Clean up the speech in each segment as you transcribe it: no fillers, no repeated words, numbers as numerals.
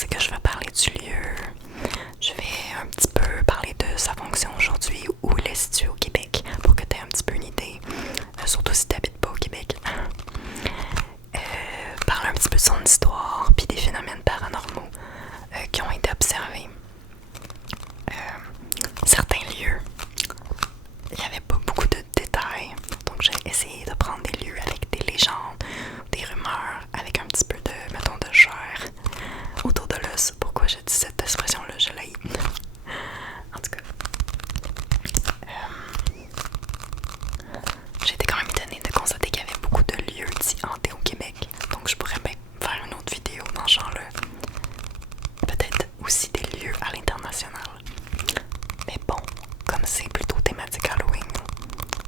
c'est que je vais parler du lieu. Je vais un petit peu parler de sa fonction aujourd'hui, où il est situé au Québec, pour que tu aies un petit peu une idée. Surtout si tu n'habites pas au Québec. Parler un petit peu de son histoire, puis des phénomènes paranormaux qui ont été observés. Certains lieux, il n'y avait pas beaucoup de détails, donc j'ai essayé de prendre des lieux avec des légendes, des rumeurs, avec un petit peu de, mettons, de chair autour de l'os. Pourquoi je dis cette expression-là, je l'ai. En tout cas, j'ai été quand même étonnée de constater qu'il y avait beaucoup de lieux dits hantés au Québec, donc je pourrais bien faire une autre vidéo dans ce genre-là. Peut-être aussi des lieux à l'international. Mais bon, comme c'est plutôt thématique Halloween,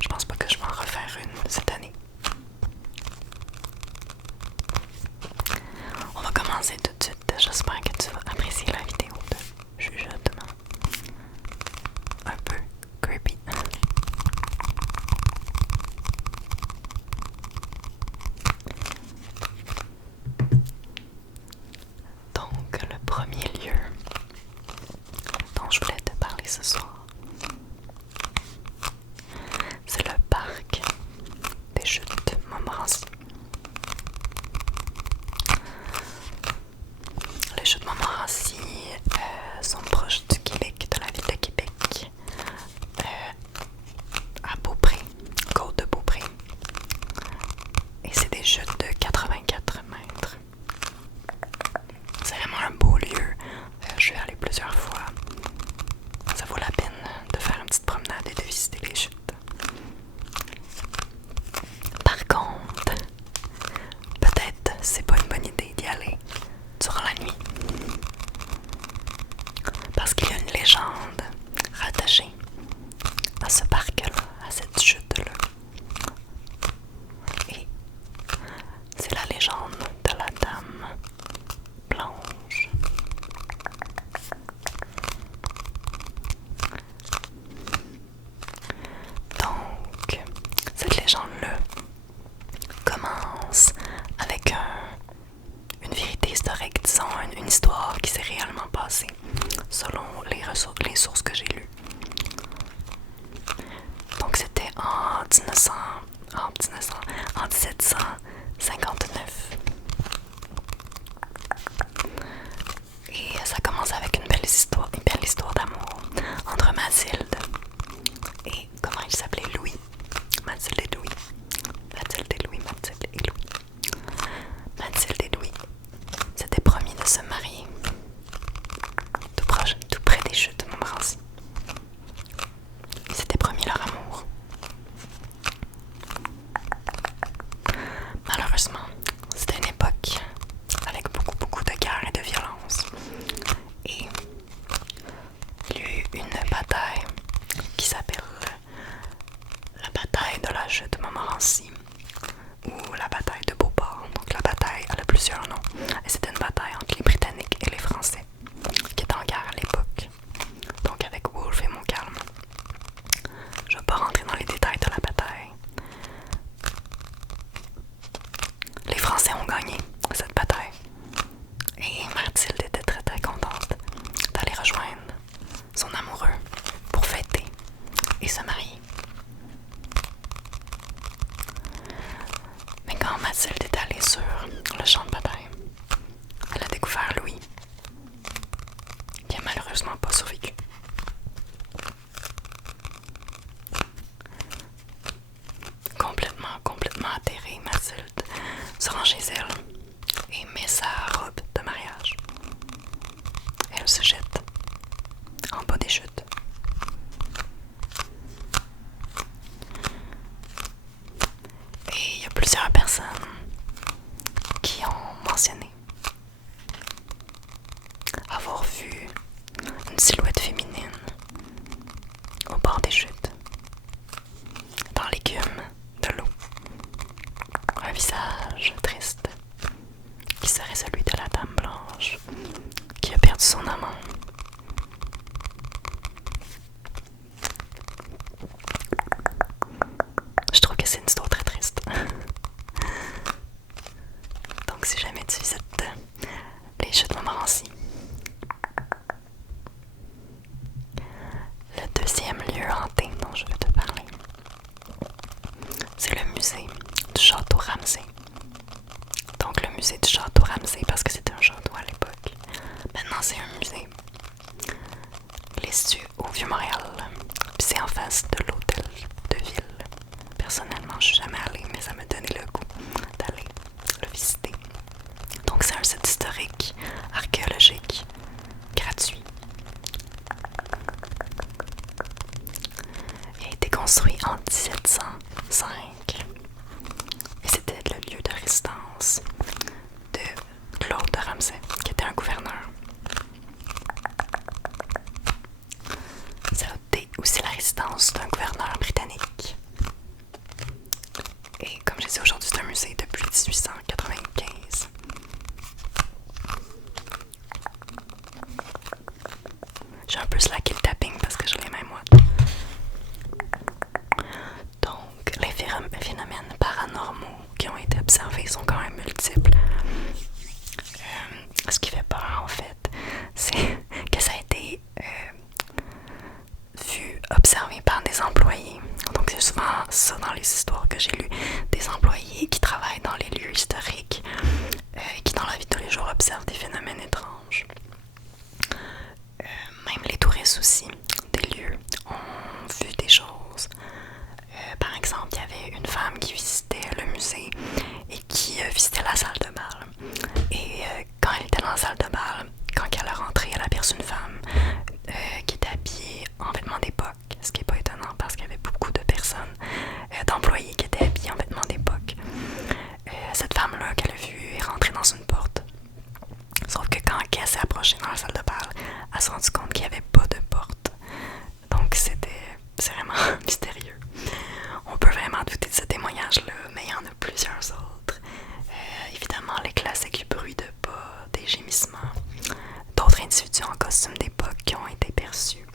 je pense pas que je vais en refaire une cette année. On va commencer tout de suite. J'espère que tu vas apprécier la vidéo de chuchotement. Un peu creepy. Donc, le premier lieu dont je voulais te parler ce soir, c'est le parc des Chutes Montmorency. Les Chutes Montmorency sont proches du Québec, de la ville de Québec, à Beaupré, côte de Beaupré. Et c'est des chutes de 84 mètres. C'est vraiment un beau lieu. Je suis allée plusieurs fois. Ça vaut la peine de faire une petite promenade et de visiter les chutes. Par contre, peut-être c'est pas une bonne idée d'y aller durant la nuit. Parce qu'il y a une légende rattachée à ce parc-là, à cette chute-là. Et c'est la légende de la Dame Blanche. Donc, cette légende-là commence avec une vérité historique, disons, une histoire qui s'est réellement passée, selon les sources que j'ai lues. Donc, c'était en 1759. Et ça commence avec une belle histoire d'amour entre Mathilde et, comment il s'appelait, Louis. Mathilde et Louis. Mathilde et Louis s'étaient promis de se marier tout près des chutes de Montmorency. Ils s'étaient promis leur amour. Malheureusement, c'était une époque avec beaucoup de guerre et de violence. Et il y a eu une bataille qui s'appelle la bataille de la chute de Montmorency, ou la bataille de Beauport. Donc la bataille, elle a plusieurs noms. Et c'était une bataille entre les Britanniques et les Français, qui étaient en guerre à l'époque. Donc avec Wolfe et Montcalm. Je ne vais pas rentrer dans les détails de la bataille. Les Français ont gagné cette bataille. Et Mathilde était très contente d'aller rejoindre son amoureux pour fêter et se marier. Mais quand Mathilde est allée sur le champ de bataille, elle a découvert Louis, qui a malheureusement pas survécu. Complètement atterrée, Mathilde se rend chez elle et met sa robe de mariage. Elle se jette en bas des chutes. Et il y a plusieurs personnes qui ont mentionné avoir vu une silhouette féminine au bord des chutes, dans l'écume de l'eau. Un visage triste qui serait celui de la Dame Blanche qui a perdu son amant. Je trouve que c'est une histoire très triste. Donc si jamais tu visites les chutes de Montmorency, Donc c'est un site historique, archéologique, gratuit. Il a été construit en 1705 et c'était le lieu de résidence de Claude de Ramsay, qui était un gouverneur. Ça a été aussi la résidence d'un gouverneur britannique. Et comme j'ai dit aujourd'hui, c'est un musée depuis 1895. J'ai un peu slacké le tapping parce que je l'ai même moi. Donc, les phénomènes paranormaux qui ont été observés sont quand même multiples. Ce qui fait peur, en fait, c'est que ça a été vu, observé par des employés. Donc, c'est souvent ça dans les histoires que j'ai lues. Des employés qui travaillent dans les lieux historiques et qui, dans la vie de tous les jours, observent des phénomènes étranges. Même les touristes aussi des lieux ont vu des choses. Par exemple, il y avait une femme qui visitait le musée et qui visitait la salle de bal. Et quand elle était dans la salle de bal, quand elle est rentrée, elle a aperçu une femme qui était habillée en vêtements d'époque. Ce qui n'est pas étonnant parce qu'il y avait beaucoup de personnes, d'employés qui étaient habillés en vêtements d'époque. Cette femme-là qu'elle a vue est rentrée dans une porte. Sauf que quand elle s'est approchée dans la salle de bal, elle s'est rendue compte qu'il n'y avait pas de porte. Donc c'est vraiment mystérieux. On peut vraiment douter de ce témoignage-là, mais il y en a plusieurs autres. Évidemment, les classiques bruits de pas, des gémissements, d'autres individus en costume d'époque qui ont été perçus.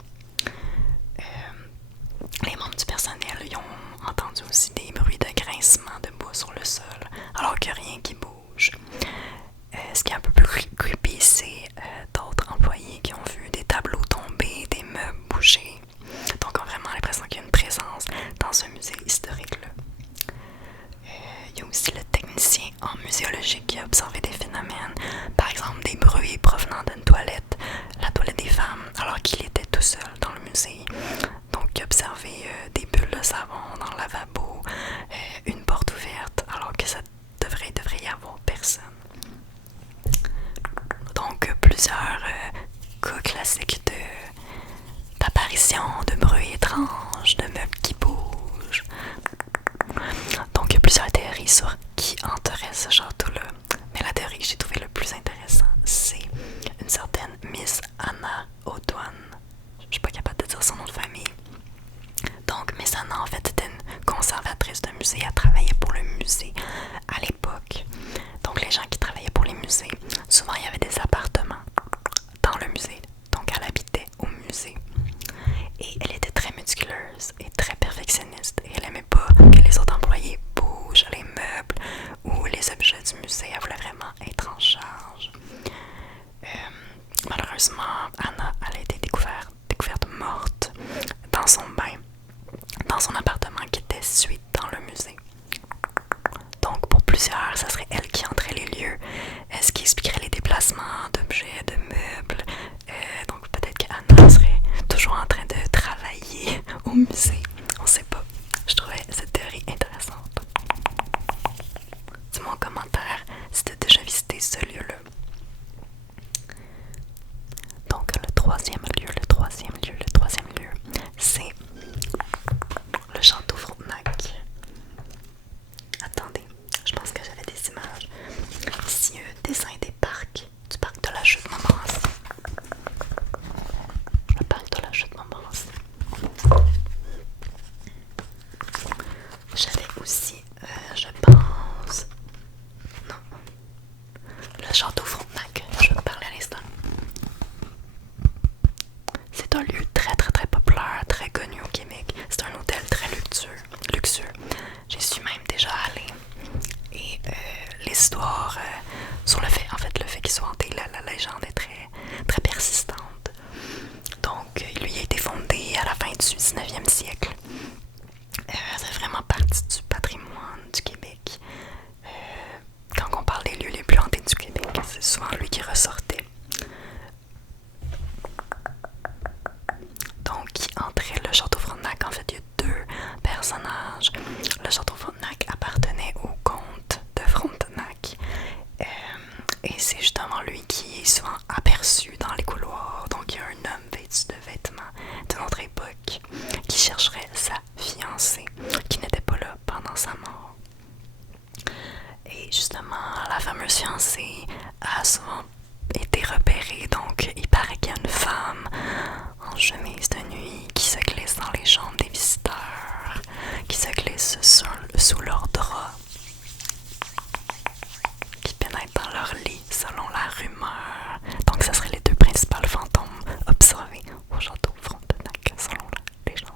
Les membres du personnel ils ont entendu aussi des bruits de grincement de bois sur le sol, alors qu'il n'y a rien qui bouge. Ce qui est un peu plus creepy, c'est d'autres employés qui ont vu des tableaux tomber, des meubles bouger. Donc on a vraiment l'impression qu'il y a une présence dans ce musée historique-là. Il y a aussi le technicien en muséologie qui a observé des phénomènes, par exemple des bruits provenant d'une toilette, la toilette des femmes, alors qu'il était tout seul dans le musée. Donc il a observé des bulles de savon dans le lavabo, une porte ouverte, alors que ça devrait y avoir personne. Donc plusieurs cas classiques d'apparitions, de bruits étranges, de meubles qui bougent. Donc il y a plusieurs théories sur qui enterrait ce château-là. Mais la théorie que j'ai trouvée le plus intéressante, c'est une certaine Miss Anna O'Dwan. Je suis pas capable de dire son nom de famille. Donc Miss Anna en fait était une conservatrice de musée. Elle travaillait pour le musée à l'époque. Donc les gens qui travaillaient pour les musées, souvent il y avait des appartements dans le musée. Donc elle habitait au musée. Et elle était très méticuleuse et très perfectionniste. Et elle aimait pas que les autres employés bougent les meubles ou les objets du musée. Elle voulait vraiment être en charge. Malheureusement, Anna elle a été découverte morte dans son bain, dans son appartement qui était situé dans le musée. Donc pour plusieurs, ça serait elle qui entrait les lieux, ce qui expliquerait les déplacements d'objets, de meubles. Donc peut-être qu'Anna serait toujours en train de travailler au musée. On sait pas. Je trouvais cette théorie intéressante. Dis-moi en commentaire si tu as déjà visité ce lieu-là. Donc le troisième lieu, c'est le château Frontenac. Attendez, je pense que j'avais des images. Ici, un dessin du parc de la Et c'est justement lui qui est souvent aperçu dans les couloirs. Donc il y a un homme vêtu de vêtements de notre époque qui chercherait sa fiancée, qui n'était pas là pendant sa mort. Et justement, la fameuse fiancée a souvent été repérée. Donc il paraît qu'il y a une femme en chemise de nuit qui se glisse dans les chambres des visiteurs, qui se glisse sous leurs draps, qui pénètre dans leur lit selon la rumeur. Donc ce seraient les deux principales fantômes observés au château Frontenac selon la légende.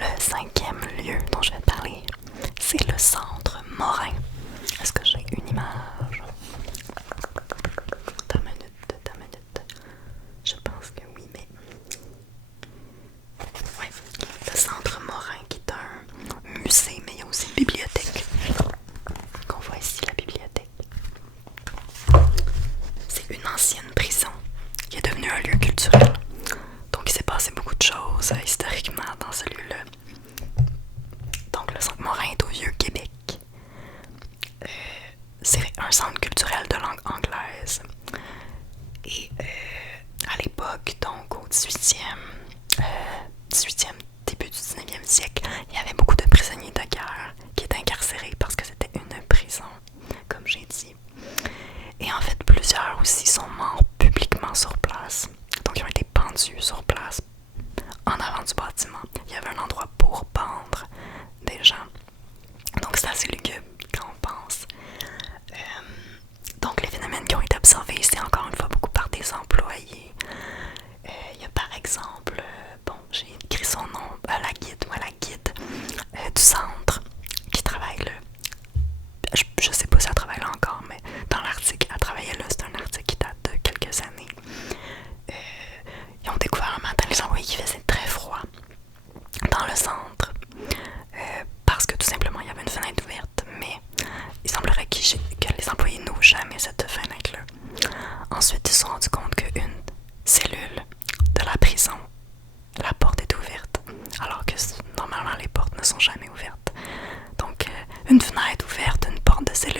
Le cinquième lieu dont je vais te parler, c'est le centre Morin. Est-ce que j'ai une image? Ta minute. Je pense que oui, mais... Ouais. Le centre Morin qui est un musée, mais il y a aussi une bibliothèque. Qu'on voit ici, la bibliothèque. C'est une ancienne prison qui est devenue un lieu culturel. Donc il s'est passé beaucoup de choses historiquement dans ce lieu-là. Donc le centre Morin est au Vieux-Québec. C'est un centre culturel de langue anglaise. Et à l'époque, donc au 18e, début du 19e siècle, il y avait beaucoup de prisonniers de guerre qui étaient incarcérés parce que c'était une prison, comme j'ai dit. Et en fait, plusieurs aussi sont morts publiquement sur place. Donc ils ont été pendus sur place en avant du bâtiment. Il y avait un endroit pour pendre des gens. Donc c'est assez lugubre quand on pense. Donc les phénomènes qui ont été observés, c'est encore une fois beaucoup par des employés. Il y a par exemple, j'ai écrit son nom, la guide du centre qui travaille là. Je sais pas si elle travaille là encore, mais dans l'article, elle travaillait là. C'est un article qui date de quelques années. Ils ont découvert un matin, les employés, qu'il faisait très froid dans le centre parce que tout simplement il y avait une fenêtre ouverte, mais il semblerait que les employés n'ouvrent jamais cette fenêtre-là. Ensuite, ils se sont rendus compte qu'une cellule de la prison, la porte est ouverte, alors que normalement les portes ne sont jamais ouvertes. Donc, une fenêtre ouverte, une porte de cellule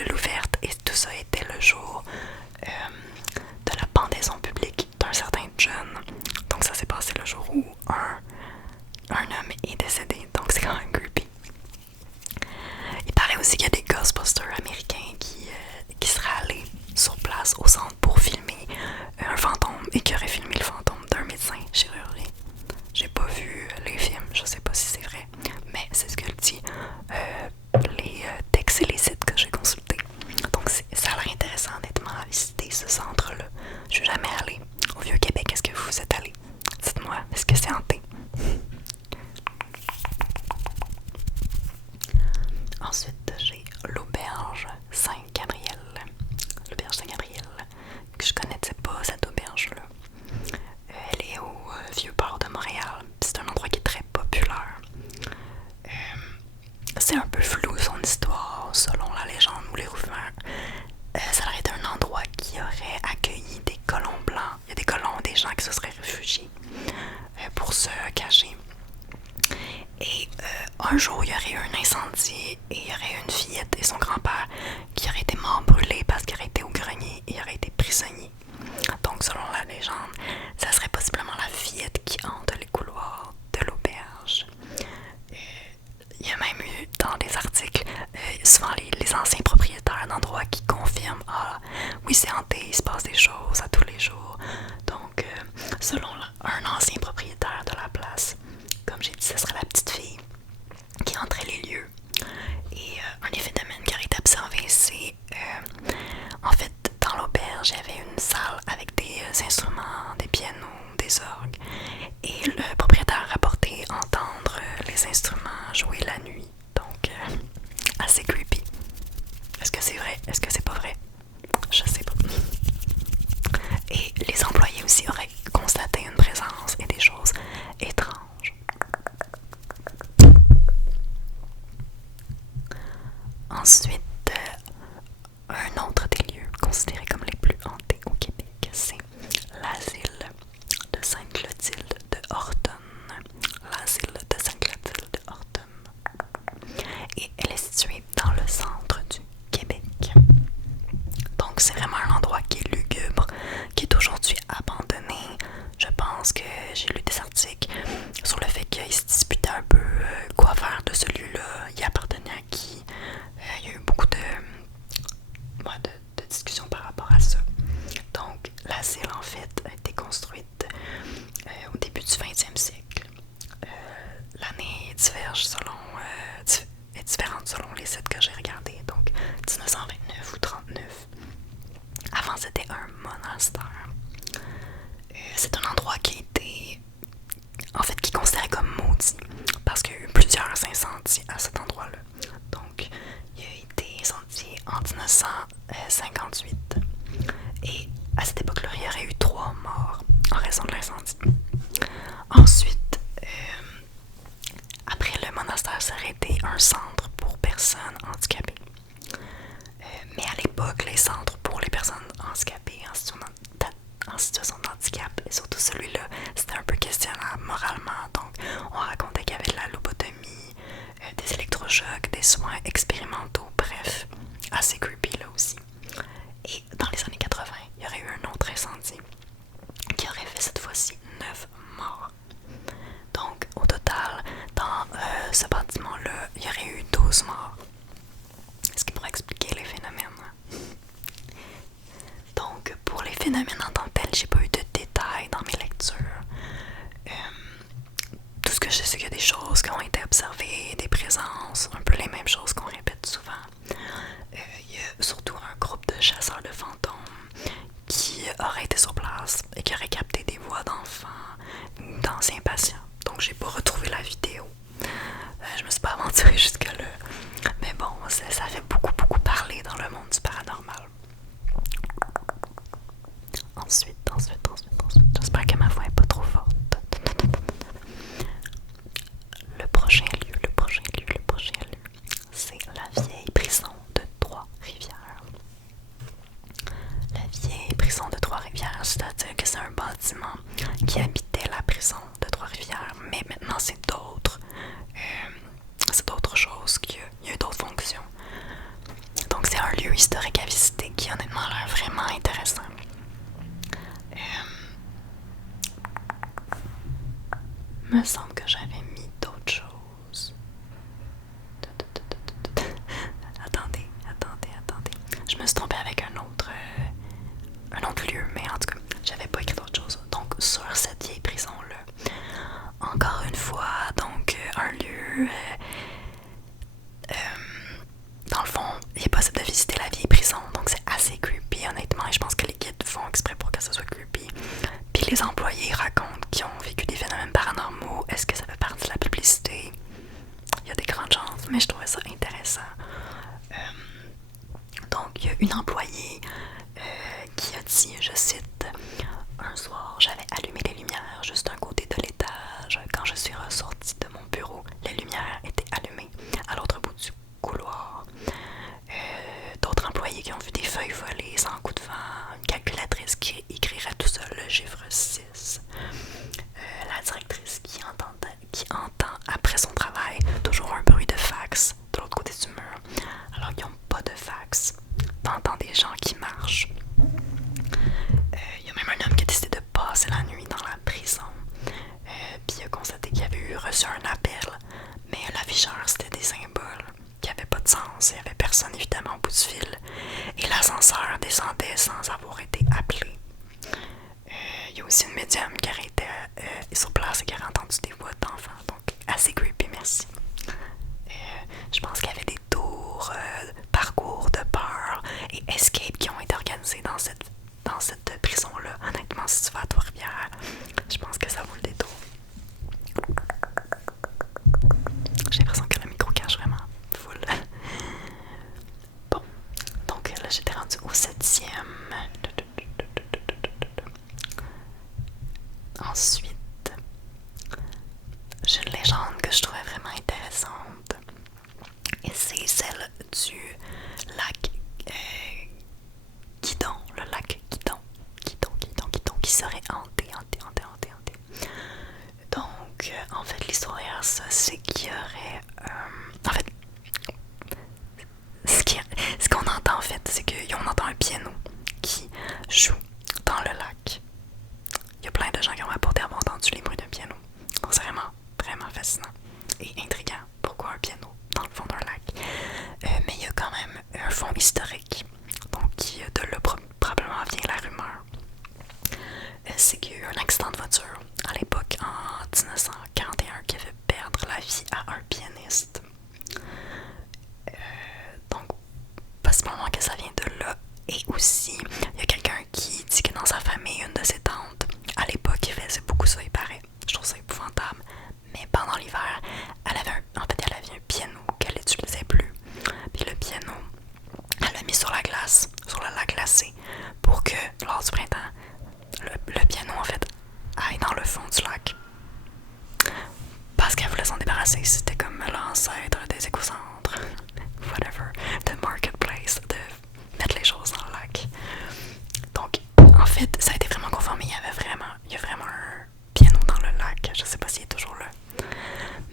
monastère. C'est un endroit qui a été, en fait, qui est considéré comme maudit parce qu'il y a eu plusieurs incendies à cet endroit-là. Donc, il a été incendié en 1958 et à cette époque-là, il y aurait eu 3 morts en raison de l'incendie. Ensuite, après, le monastère serait été un centre pour personnes handicapées. Mais à l'époque, les centres pour les personnes handicapées en situation de handicap, et surtout celui-là, c'était un peu questionnable moralement. Donc, on racontait qu'il y avait de la lobotomie, des électrochocs, des soins expérimentaux, bref, assez creepy là aussi. Et dans les années 80, il y aurait eu un autre incendie qui aurait fait cette fois-ci 9 morts. Donc, au total, dans ce bâtiment-là, il y aurait eu 12 morts. Ce qui pourrait expliquer les phénomènes. Donc, pour les phénomènes en tant que tels, j'ai pas eu de détails dans mes lectures. Tout ce que je sais, c'est qu'il y a des choses qui ont été observées, des présences, un peu les mêmes choses qu'on répète souvent. Il y a surtout un groupe de chasseurs de fantômes qui aurait été sur place et qui aurait capté des voix d'enfants, d'anciens patients. Donc, j'ai pas retrouvé la vidéo. Je me suis pas aventurée jusque-là. Mais bon, ça fait beaucoup parler dans le monde du paranormal. Ensuite, j'espère que ma voix est pas trop forte. Le prochain lieu, c'est la vieille prison de Trois-Rivières. La vieille prison de Trois-Rivières, c'est-à-dire que c'est un bâtiment qui habitait la prison de Trois-Rivières, mais maintenant c'est d'autres choses, il y a d'autres fonctions. Donc c'est un lieu historique à visiter qui honnêtement a l'air vraiment intéressant. Me semble que j'avais mis d'autres choses. Attendez. Je me suis trompée avec un autre lieu, mais en tout cas, j'avais pas écrit d'autres choses. Donc sur cette vieille prison-là, encore une fois, donc un lieu... dans le fond, il est possible de visiter la vieille prison, donc c'est assez creepy honnêtement, et je pense que les guides font exprès pour que ça soit creepy. Puis les employés racontent qu'ils ont vécu des phénomènes paranormaux. Est-ce que ça fait partie de la publicité? Il y a des grandes chances, mais je trouvais ça intéressant. Donc, il y a une employée qui a dit, je cite, un soir, j'avais allumé les lumières juste d'un côté de l'étage. Quand je suis ressortie de mon bureau, les lumières étaient allumées à l'autre bout du couloir. D'autres employés qui ont vu des feuilles volées sans coup de vent, une calculatrice qui écrirait tout seul le chiffre 6. La directrice qui entend après son travail toujours un bruit de fax de l'autre côté du mur, alors qu'ils n'ont pas de fax. T'entends des gens qui marchent. Il y a même un homme qui a décidé de passer la nuit dans la prison. Puis il a constaté qu'il avait reçu un appel, mais l'afficheur c'était des symboles qui n'avaient pas de sens. Il n'y avait personne évidemment au bout du fil. Et l'ascenseur descendait sans avoir été appelé. Il y a aussi une médium qui aurait été sur place et qui aurait entendu des voix d'enfants. Donc assez creepy, merci. Je pense qu'il y avait des tours, parcours de peur et escape qui ont été organisés dans cette prison-là. Honnêtement, si tu vas à Trois-Rivières, je pense que ça vaut le détour. J'ai l'impression que le micro cache vraiment full. Bon, donc là j'étais rendue au 7e. Ensuite, j'ai une légende que je trouvais vraiment intéressante. Et c'est celle du lac Guidon. Le lac Guidon. Qui serait hanté. Donc, en fait, l'histoire derrière ça, c'est qu'il y aurait... en fait, ce qu'on entend, en fait, c'est qu'on entend un piano qui joue dans le lac. Il y a plein de gens qui ont rapporté avoir entendu les bruits d'un piano. Donc, c'est vraiment fascinant et intriguant. Pourquoi un piano dans le fond d'un lac? Mais il y a quand même un fond historique. Donc, de là probablement vient la rumeur. C'est qu'il y a eu un accident de voiture à l'époque, en 1941, qui avait perdre la vie à un pianiste. Donc, possiblement que ça vient de là. Et aussi, il y a quelqu'un qui dit que dans sa glace, sur le lac glacé, pour que lors du printemps, le piano en fait aille dans le fond du lac. Parce qu'elle voulait s'en débarrasser, c'était comme l'ancêtre des écocentres, whatever, the marketplace, de mettre les choses dans le lac. Donc, en fait, ça a été vraiment confirmé, il y a vraiment un piano dans le lac, je sais pas s'il est toujours là.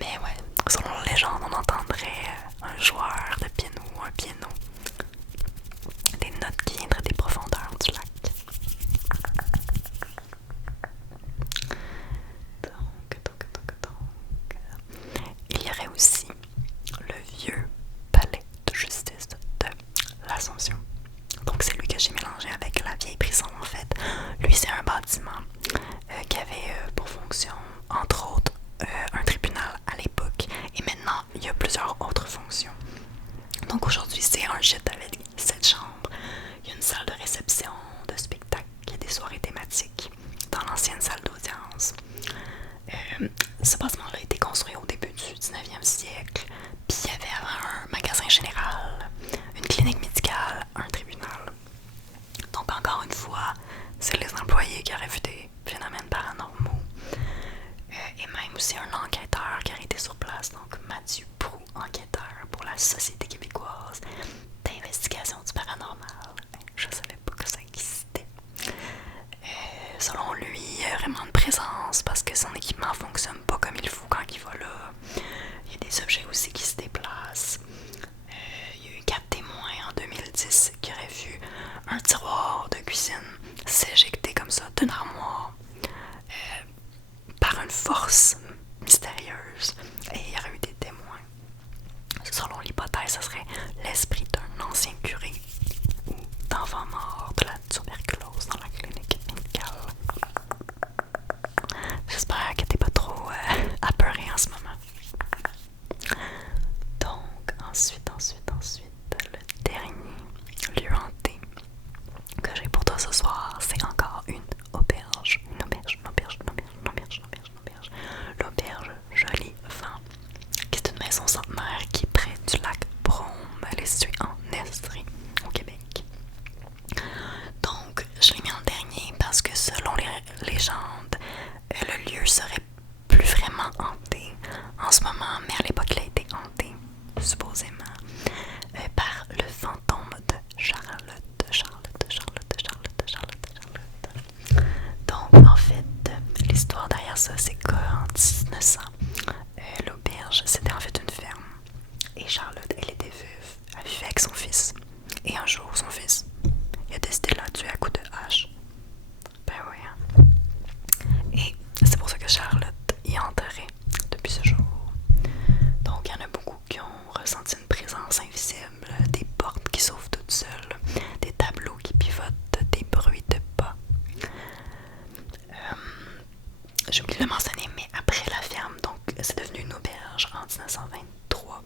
Mais ouais, selon la légende, on entendrait un joueur de piano, un piano, des notes qui viendraient des profondeurs du lac. Il y aurait aussi le vieux palais de justice de l'Assomption. Donc c'est lui que j'ai mélangé avec la vieille prison en fait. Lui c'est un bâtiment qui avait pour fonction entre autres un tribunal à l'époque et maintenant il y a plusieurs autres fonctions. Donc aujourd'hui c'est un gîte avec 7 chambres, il y a une salle de réception, de spectacle, il y a des soirées thématiques dans l'ancienne salle d'audience. Ce bâtiment-là a été construit au début du 19e siècle, puis il y avait avant un magasin général, une clinique médicale, un tribunal. Donc encore une fois, c'est les employés qui auraient vu des phénomènes paranormaux. Et même aussi un enquêteur qui aurait été sur place, donc Mathieu Proux, enquêteur pour la Société québécoise d'investigation du paranormal. Je savais pas que ça existait. Selon lui, il y a vraiment une présence parce que son équipement fonctionne pas comme il faut quand il va là. Il y a des objets aussi qui se déplacent. Il y a eu 4 témoins en 2010 qui auraient vu un tiroir de cuisine s'éjecter comme ça d'une armoire par une force mystérieuse. Et il y aurait eu des témoins. Selon l'hypothèse, ce serait l'esprit d'un ancien curé ou d'enfants morts de la tuberculose dans la clinique médicale. J'espère que t'es pas trop apeuré en ce moment. Donc, ensuite, le dernier lieu hanté que j'ai pour toi ce soir, c'est encore une auberge. L'auberge Joli Vent, qui est une maison centenaire qui est près du lac Brome. Elle est située en Estrie, au Québec. Donc, je l'ai mis en dernier parce que selon les légendes, le lieu serait plus vraiment hanté en ce moment, mais à l'époque, il a été hanté, supposément, par le fantôme de Charlotte. Donc, en fait, l'histoire derrière ça, c'est qu'en 1900, l'auberge, c'était en fait une ferme. Et Charlotte, elle était veuve. Elle vivait avec son fils. Et un jour, son fils, il a décidé de la tuer à coups de hache. Ben oui, hein. Et c'est pour ça que Charlotte y est enterrée depuis ce jour. Donc, il y en a beaucoup qui ont ressenti une présence invisible, des portes qui s'ouvrent toutes seules, des tableaux qui pivotent, des bruits de pas. J'ai oublié de le mentionner, mais après la ferme, donc c'est devenu une auberge en 1923.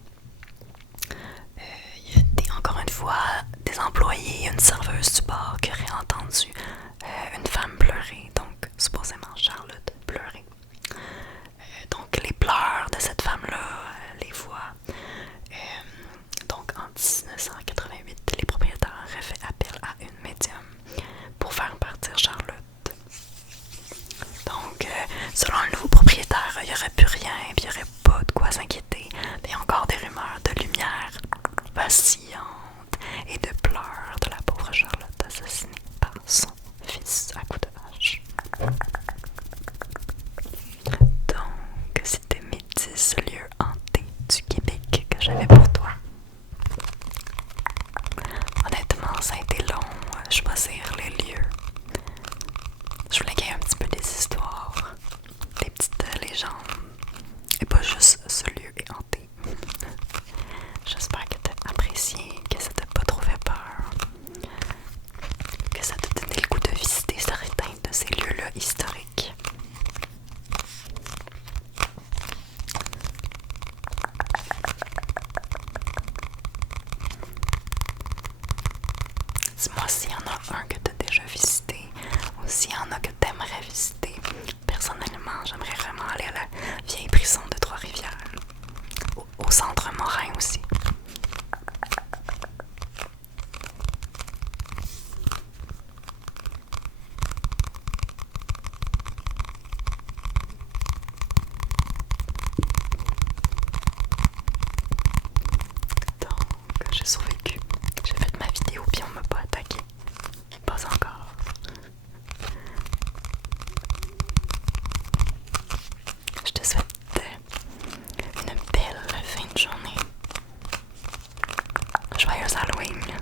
Il y a encore une fois des employés, une serveuse du bar qui aurait entendu une femme pleurer, donc supposément Charlotte pleurer. Donc les pleurs de cette femme-là, les voix. Donc en 1988, les propriétaires auraient fait appel à une médium pour faire partir Charlotte. Donc, selon le nouveau propriétaire, il n'y aurait plus rien, puis il n'y aurait pas de quoi s'inquiéter. Mais il y a encore des rumeurs de lumière vacillante et de pleurs de la pauvre Charlotte assassinée par son fils à coups de hache. Donc, c'était mes 10 lieux hantés du Québec que j'avais pour toi. Honnêtement, ça a été long choisir les lieux. Je voulais qu'il y ait un petit peu des histoires, des petites légendes, et pas juste ce lieu est hanté. J'espère que t'as apprécié, que ça t'a pas trop fait peur, que ça t'a donné le goût de visiter certains de ces lieux-là historiques. Dis-moi s'il y en a un que t'as déjà visité ou s'il y en a que t'aimerais visiter. Personnellement, j'aimerais vraiment aller à la vieille prison de Trois-Rivières, au centre Morin aussi. j'ai survécu. J'ai fait ma vidéo puis on m'a pas attaqué. Pas encore. Je te souhaite une belle fin de journée. Joyeux Halloween.